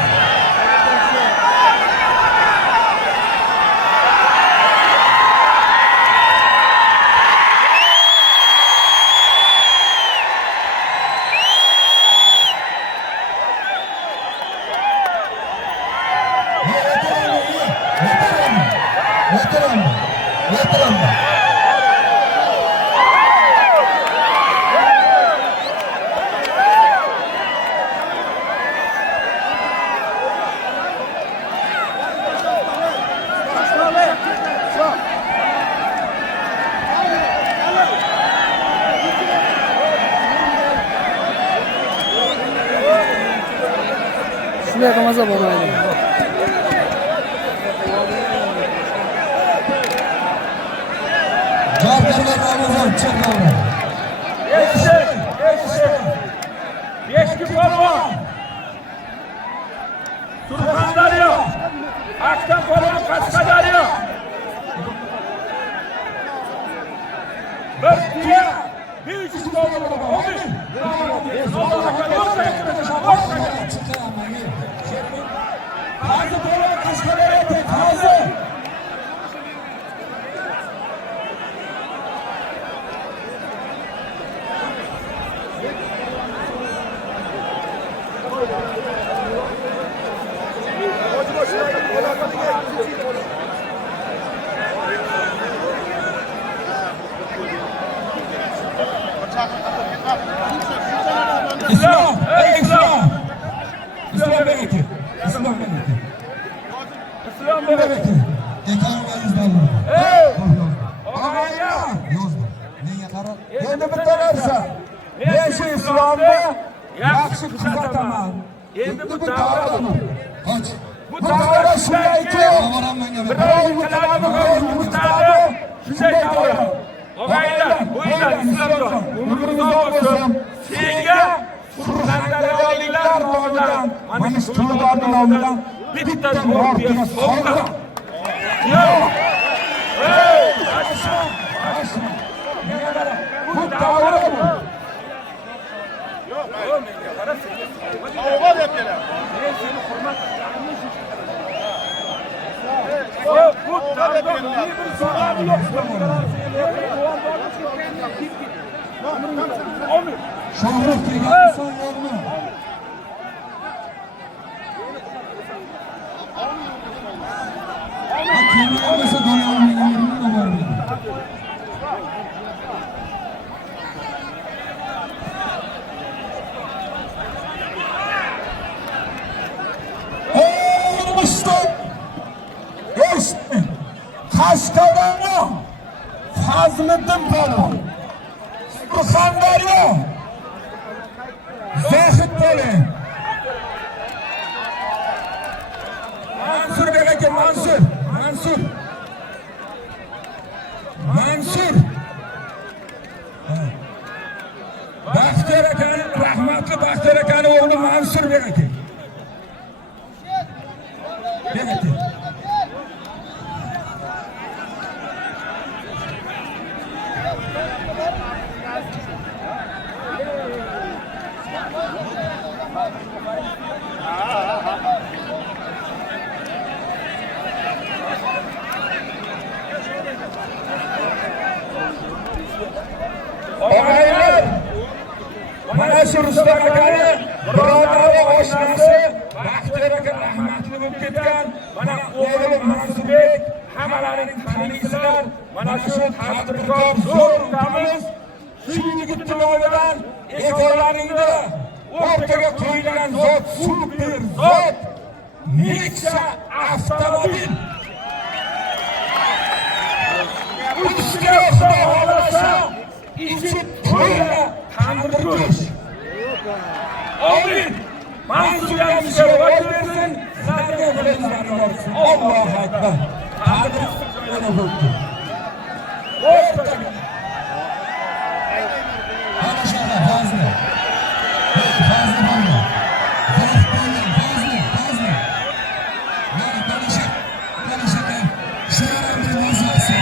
maza bo'lmaydi. Javobgarlar Ramazon chekadi. Eski polvon. Surxondaryo. Aktam polvon Qashqadaryo. Bir tiya 500 dollar. Hozir polvon Qashqadaryo tek hozir. İslam, İslam. İslam Bey'ki. İslam Bey'ki. İslam Bey. Ekonomiyamizdan. Og'aylar. Yozdi. Menga qara. Endi bitta narsa. Men shu islomni yaxshi kuzataman. Endi bu davra Qoch. bu davra shundayki, Oboram menga. biroy qiladi, shunday davra. Og'aylar, bo'ylar islomjon. Umringiz uzoq bo'lsin. Senga Surxondaryoliklar nomidan, mana shu xonadon nomidan bitta javob berib sovg'a. Yo'q. Ey, asham. Bu davra bu. Yo'q, menga qara, senga sovg'a deb beradi. Men seni hurmat qilaman. Bu davra bir sovg'ani yo'q. Amin. Shohrux degan inson yo'qmi? Kelin olmasa do'yam menga nima bor edi? Qashqadaryo Fazliddin polvon. Surxondaryo Zohid polvon. Mansur bek aka, Mansur. Baxtiyor akani, rahmatli Baxtiyor akani o'g'li Mansur bek aka. Bek aka. Og'aylar, mana shu Rustam akani birodari oshnasi Baxtiyor aka rahmatli bo'lib ketgan. Mana o'g'li Mansurbek, hammalaring taniysizlar. Mana shu tadbirkor zo'r ukamiz shu yigit nomidan e'tiboringda o'rtaga qo'yilgan zot, super zot Nexia avtomobil. Uchga Xudo xolasa ichi to'la tandir go'sht. Amin. Mansur hamshira rivoj bersin, sizlarga bilimlarni bersin. Allohu akbar. Tandir mana bo'ldi. O'rtaga. Ana shunday hozir. Hozir bo'ldi. Hozir. Mana tanishib. Shunday vaziyatsi.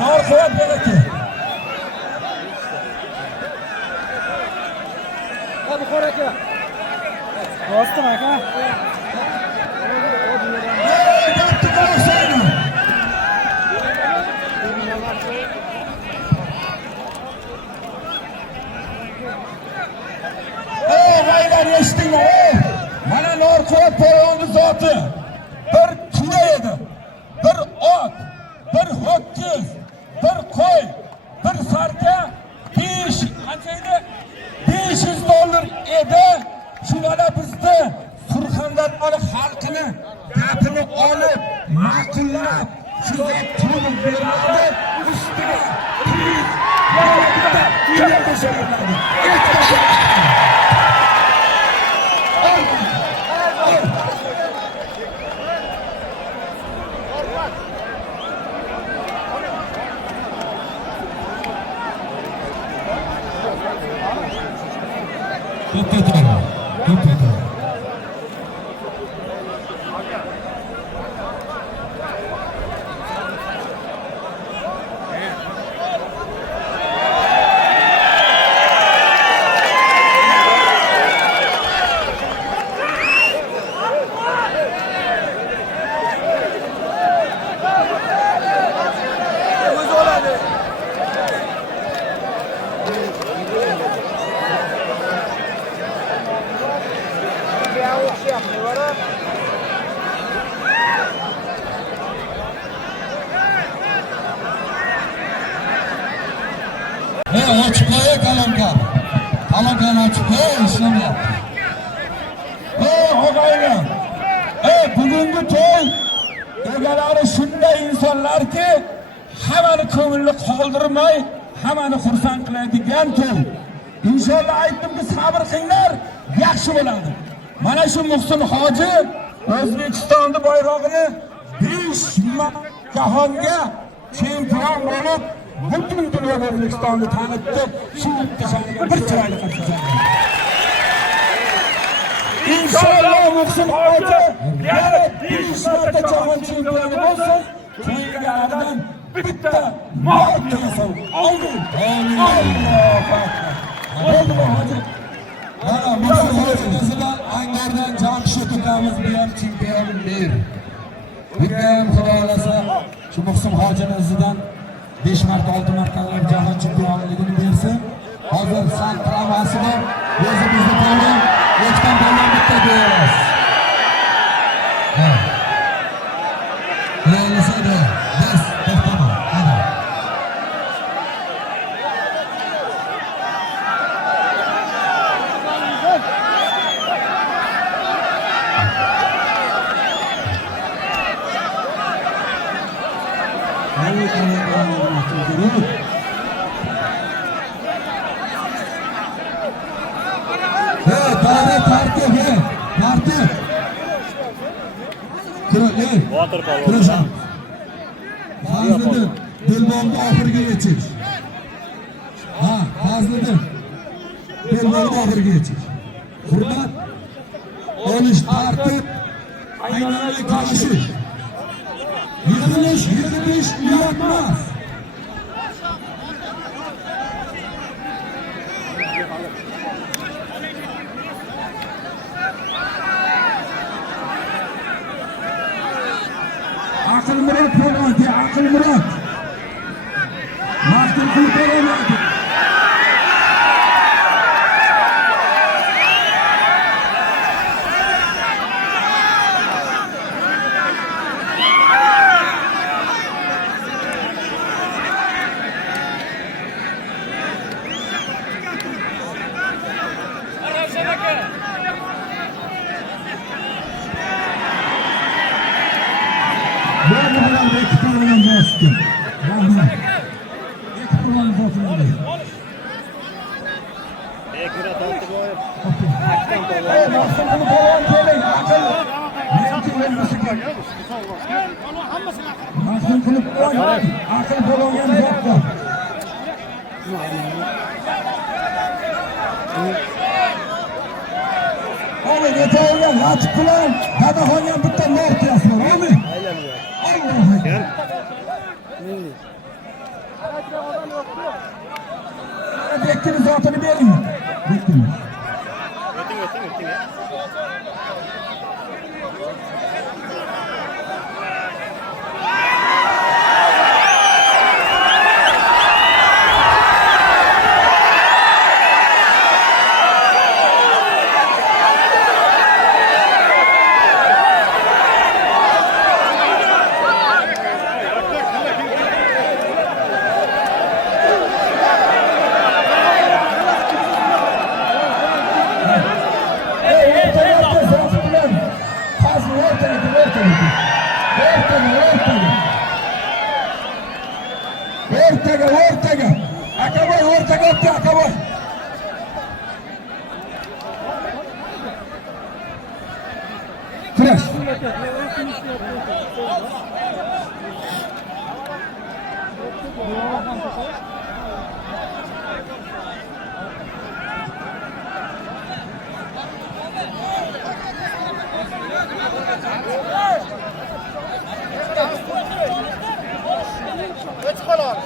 Norxo'p aka. Hadi Buxor aka. Rostmi aka? Og'aylar eshitinglar. Mana Norxo'p polvonni zoti. Bir tuya edi. Bir ot, bir ho'kiz, bir qo'y, bir sarka 500 dollar edi. Shunala bizni Surxondaryo xalqini gapini olib, ma'qullab, sizga to'liq beriladi. Ustiga plyus yana bitta plyus qo'shiladi. Açık koy kalonka. Kalonkanı açık koy, işlemayapti. Og'aylar. Bugungi to'y egalari shunday insonlarki, hammani ko'ngilni qoldirmay, hammani xursand qiladigan to'y. Inshaalloh aytdimki, sabr qilinglar, yaxshi bo'ladi. Mana shu Muhsin hoji O'zbekistonning bayrog'ini 5 jahonga chempion bo'lib, butun dunyoga O'zbekistonni tanitdi. Shu tashaniga bir chiroyli qarshi oldi. İnşallah Muhsin hoji yana 5 marta jahon chempioni bo'lsin. To'ylardan bitta marka yasab oldi. Allohu akbar. Bo'ldi hoji. Mana Muhsin hojimizdan Angordan Jamshid ukamiz bilan chempionlik. Bugun xolasa shu Muhsin hojimizdan 5 marta 6 martalab jahon chempionligini bersin. Hozir santramasini o'zimizda bo'lgan O'zbekiston bilan bitta deymiz. Bo'lsada biz to'xtama. Tartib. Kurasham. Fazliddin, Dilbolni oxiriga yetish. Fazliddin. Dilbolni oxiriga yetish. Hurmat, olish, tartib, aylanma kurashish. Yig'ilish, uyatmas. Aql Murod bo'ladi, Aql Murod. Maqtul qilib qo'yadi. Böyle falan iki tane bastım. Rahman. İki tane bastım. Bastım bunu falan söyleyin. Akıl. Neyse ölmesi geliyor. Bastım bunu falan. Akıl falan yapıyor. Oğlum yeter ya. Açık kulağım. Hadi hoyam bitti. Ne yapıyorsun? Oğlum. Allah'a gel. Bekliniz altını verin. Bekliniz. Zagotka, kabul. Kurash. Uch qo'l ol.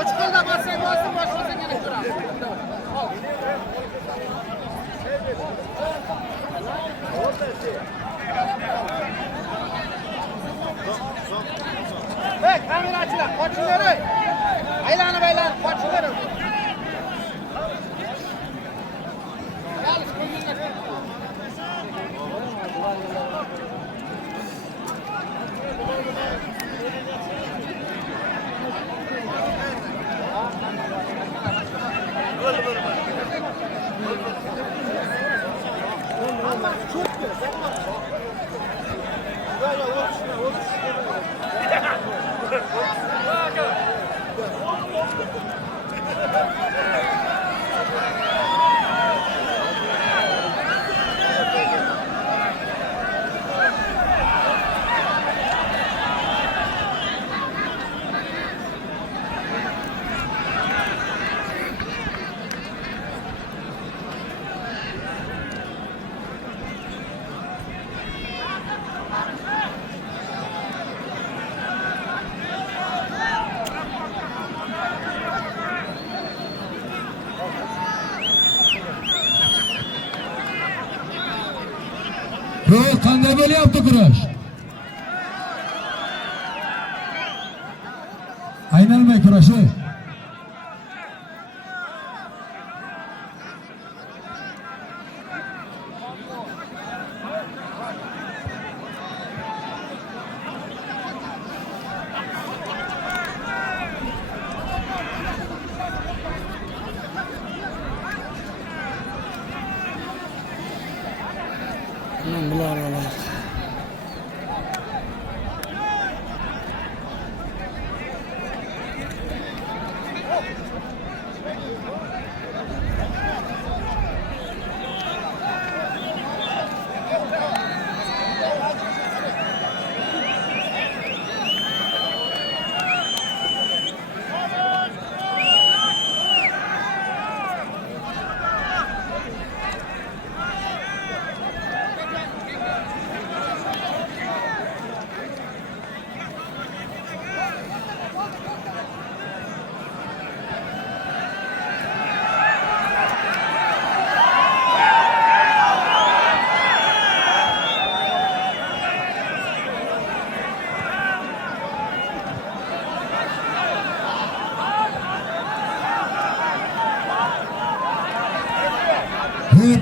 Uch qo'lda bossang bossin, boshlasang yana ko'ramiz. Hey, kamerachilar, qochinglar. Aylanib, qochinglar. Qanday bo'lyapti kurash? Aynalmay kurashi. Bular olar.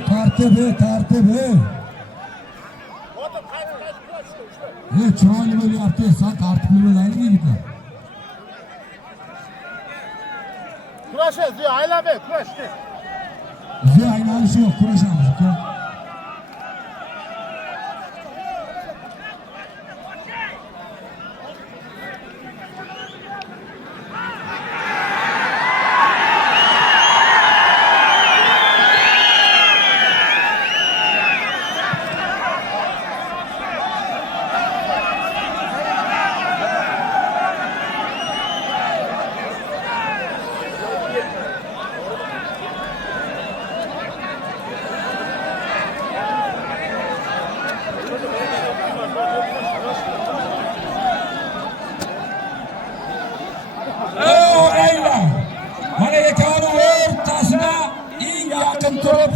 Tartib. Chiroyli bo'lyapti, sen tartibli bo'laylik yigitlar. Kurash, Ziyo, aylanma, kurash. Ziyo aylanishi yo'q, kurashamiz, uka.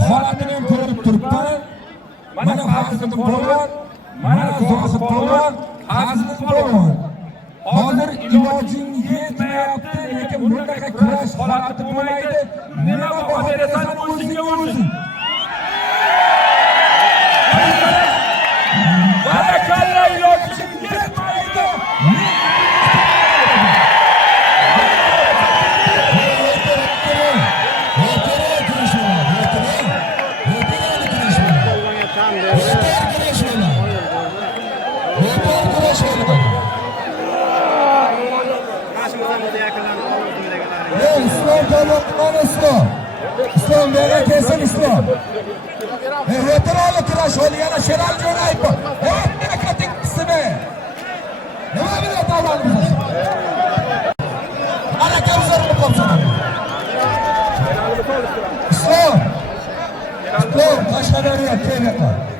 Holatini ham ko'rib turibman. Mana Fazliddin polvon, mana Zohid polvon, Fazliddin polvon. Hozir ilojing yetmayapti, lekin bunaqa kurash holati bo'lmaydi. Nima baho berasan o'zingga o'zing. Barakalla, ilojing yetmaydi. Karşımızdan da yakınlar. islom polvon, mana islom. Islom bera kelsin islom. Veteranli kurash oldi, yana Sherali Jo'rayevov. Nima kating qismi? Nima bilan davlatimiz? Haraka o'zgarib qolsin. Islom. Qashqadaryo, Kelyapti.